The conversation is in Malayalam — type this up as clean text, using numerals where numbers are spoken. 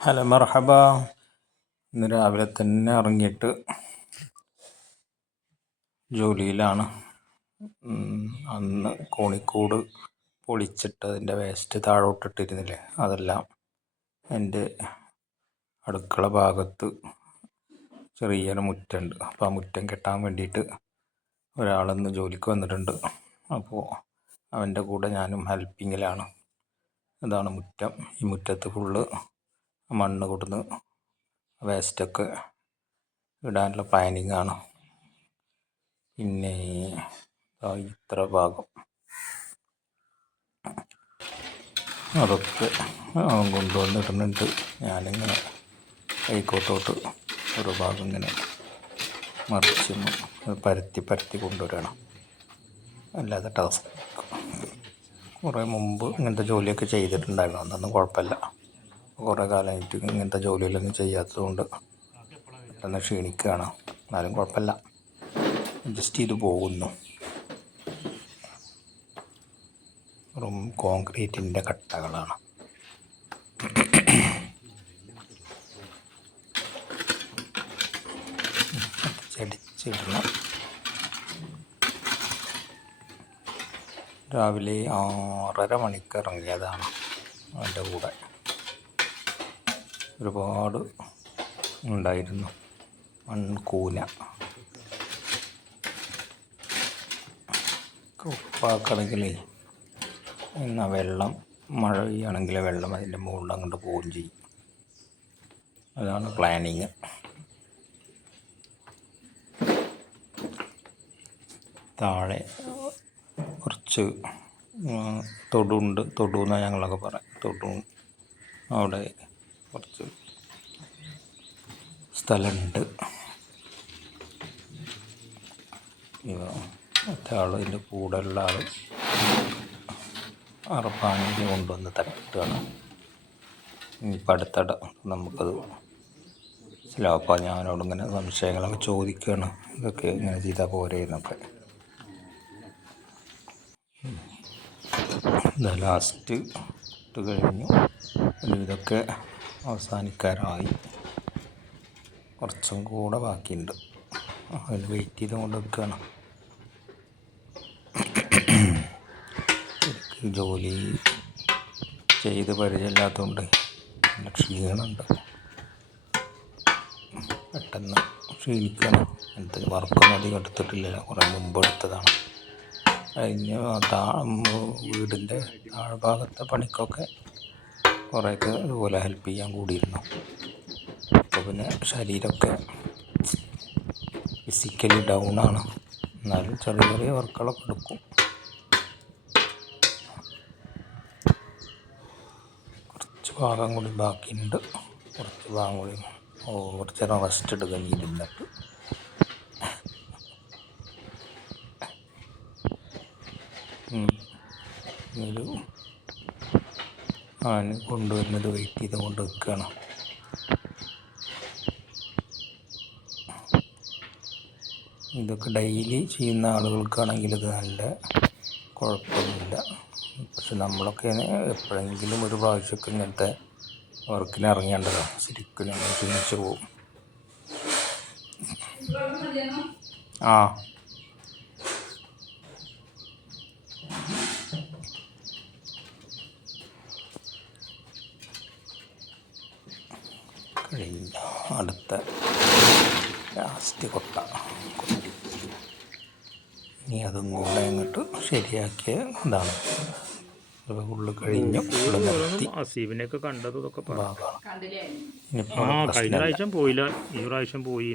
ഹലോ മർഹബ. ഇന്ന് രാവിലെ തന്നെ ഇറങ്ങിയിട്ട് ജോലിയിലാണ്. അന്ന് കോണിക്കൂട് പൊളിച്ചിട്ട് അതിൻ്റെ വേസ്റ്റ് താഴോട്ടിട്ടിരുന്നില്ലേ, അതെല്ലാം എൻ്റെ അടുക്കള ഭാഗത്ത് ചെറിയൊരു മുറ്റുണ്ട്. അപ്പോൾ ആ മുറ്റം കെട്ടാൻ വേണ്ടിയിട്ട് ഒരാളിന്ന് ജോലിക്ക് വന്നിട്ടുണ്ട്. അപ്പോൾ അവൻ്റെ കൂടെ ഞാനും ഹെൽപ്പിങ്ങിലാണ്. അതാണ് മുറ്റം. ഈ മുറ്റത്ത് ഫുള്ള് മണ്ണ് കൊടുന്ന് വേസ്റ്റൊക്കെ ഇടാനുള്ള പ്ലാനിങ്ങാണ്. പിന്നെ ഇത്ര ഭാഗം അതൊക്കെ കൊണ്ടുവന്നിടുന്നുണ്ട്. ഞാനിങ്ങനെ കൈക്കോട്ടോട്ട് ഓരോ ഭാഗം ഇങ്ങനെ മറിച്ച് പരത്തി കൊണ്ടുവരണം. അല്ലാതെ ടാസ്ക്. കുറേ മുമ്പ് ഇങ്ങനത്തെ ജോലിയൊക്കെ ചെയ്തിട്ടുണ്ടായിരുന്നു. അതൊന്നും കുഴപ്പമില്ല. കുറേ കാലമായിട്ട് ഇങ്ങനത്തെ ജോലികളൊന്നും ചെയ്യാത്തതുകൊണ്ട് പെട്ടെന്ന് ക്ഷീണിക്കുകയാണ്. എന്നാലും കുഴപ്പമില്ല, അഡ്ജസ്റ്റ് ചെയ്ത് പോകുന്നു. വെറും കോൺക്രീറ്റിൻ്റെ കട്ടകളാണ്. ചെടിച്ചിടണം. രാവിലെ 6:30 മണിക്ക് ഇറങ്ങിയതാണ്. അതിൻ്റെ കൂടെ ഒരുപാട് ഉണ്ടായിരുന്നു മൺകൂന. ഉപ്പാക്കണമെങ്കിൽ എന്നാൽ വെള്ളം മഴ പെയ്യുകയാണെങ്കിൽ വെള്ളം അതിൻ്റെ മുകളിൽ അങ്ങോട്ട് പോവുകയും ചെയ്യും. അതാണ് പ്ലാനിങ്. താഴെ കുറച്ച് തൊടുണ്ട്. തൊടുവെന്നാണ് ഞങ്ങളൊക്കെ പറയാം. തൊടും അവിടെ കുറച്ച് സ്ഥലമുണ്ട്. മറ്റേ ആൾ ഇതിൻ്റെ കൂടെയുള്ള ആൾ അറപ്പാനിൽ കൊണ്ടുവന്ന് തട്ടുകയാണ്. ഇനിയിപ്പോൾ അടുത്തിടെ നമുക്കത് മനസ്സിലാവും. ഞാനോടിങ്ങനെ സംശയങ്ങളൊക്കെ ചോദിക്കുകയാണ്, ഇതൊക്കെ ഇങ്ങനെ ചെയ്താൽ പോരെ എന്നൊക്കെ. ഇത് ലാസ്റ്റ് ഇട്ട് കഴിഞ്ഞു. ഇതൊക്കെ അവസാനിക്കാറായി. കുറച്ചും കൂടെ ബാക്കിയുണ്ട്. അതിൽ വെയിറ്റ് ചെയ്ത് കൊണ്ട് നിൽക്കുകയാണ്. എനിക്ക് ജോലി ചെയ്ത് പരിചയമില്ലാത്തതുകൊണ്ട് നല്ല ക്ഷീണമുണ്ട്. പെട്ടെന്ന് ക്ഷീണിക്കണം. എന്ത് വർക്കൊന്നും അധികം എടുത്തിട്ടില്ലല്ലോ, കുറേ മുമ്പ് എടുത്തതാണ്. കഴിഞ്ഞ വീടിൻ്റെ താഴ്ഭാഗത്തെ പണിക്കൊക്കെ കുറേയൊക്കെ ഇതുപോലെ ഹെൽപ്പ് ചെയ്യാൻ കൂടിയിരുന്നു. അപ്പോൾ പിന്നെ ശരീരമൊക്കെ ഫിസിക്കലി ഡൗണാണ്. എന്നാലും ചെറിയ ചെറിയ വർക്കുകളൊക്കെ എടുക്കും. കുറച്ച് ഭാഗം കൂടി ബാക്കിയുണ്ട്. കുറച്ച് ഭാഗം കൂടി കുറച്ച് നേരം റെസ്റ്റ് എടുക്കാൻ ഇരുന്നിട്ട് ഒരു കൊണ്ടുവരുന്നത് വെയിറ്റ് ചെയ്ത് കൊണ്ട് നിൽക്കുകയാണ്. ഇതൊക്കെ ഡെയിലി ചെയ്യുന്ന ആളുകൾക്കാണെങ്കിൽ ഇത് നല്ല കുഴപ്പമൊന്നുമില്ല. പക്ഷെ നമ്മളൊക്കെ എപ്പോഴെങ്കിലും ഒരു പ്രാവശ്യമൊക്കെ ഇങ്ങനത്തെ വർക്കിന് ഇറങ്ങേണ്ടതാണ്. ശരിക്കും നമ്മൾ ക്ഷീണിച്ച് പോകും. കഴിഞ്ഞ അടുത്ത ലാസ്റ്റ് കൊട്ടി ഇനി അതും കൂടെ അങ്ങോട്ട് ശരിയാക്കിയ ഇതാണ്. ഉള്ളു കഴിഞ്ഞു. അസീബിനെയൊക്കെ കണ്ടത് ഇതൊക്കെ ഭാഗമാണ്. കഴിഞ്ഞ പ്രാവശ്യം പോയില്ല, ഈ പ്രാവശ്യം പോയി.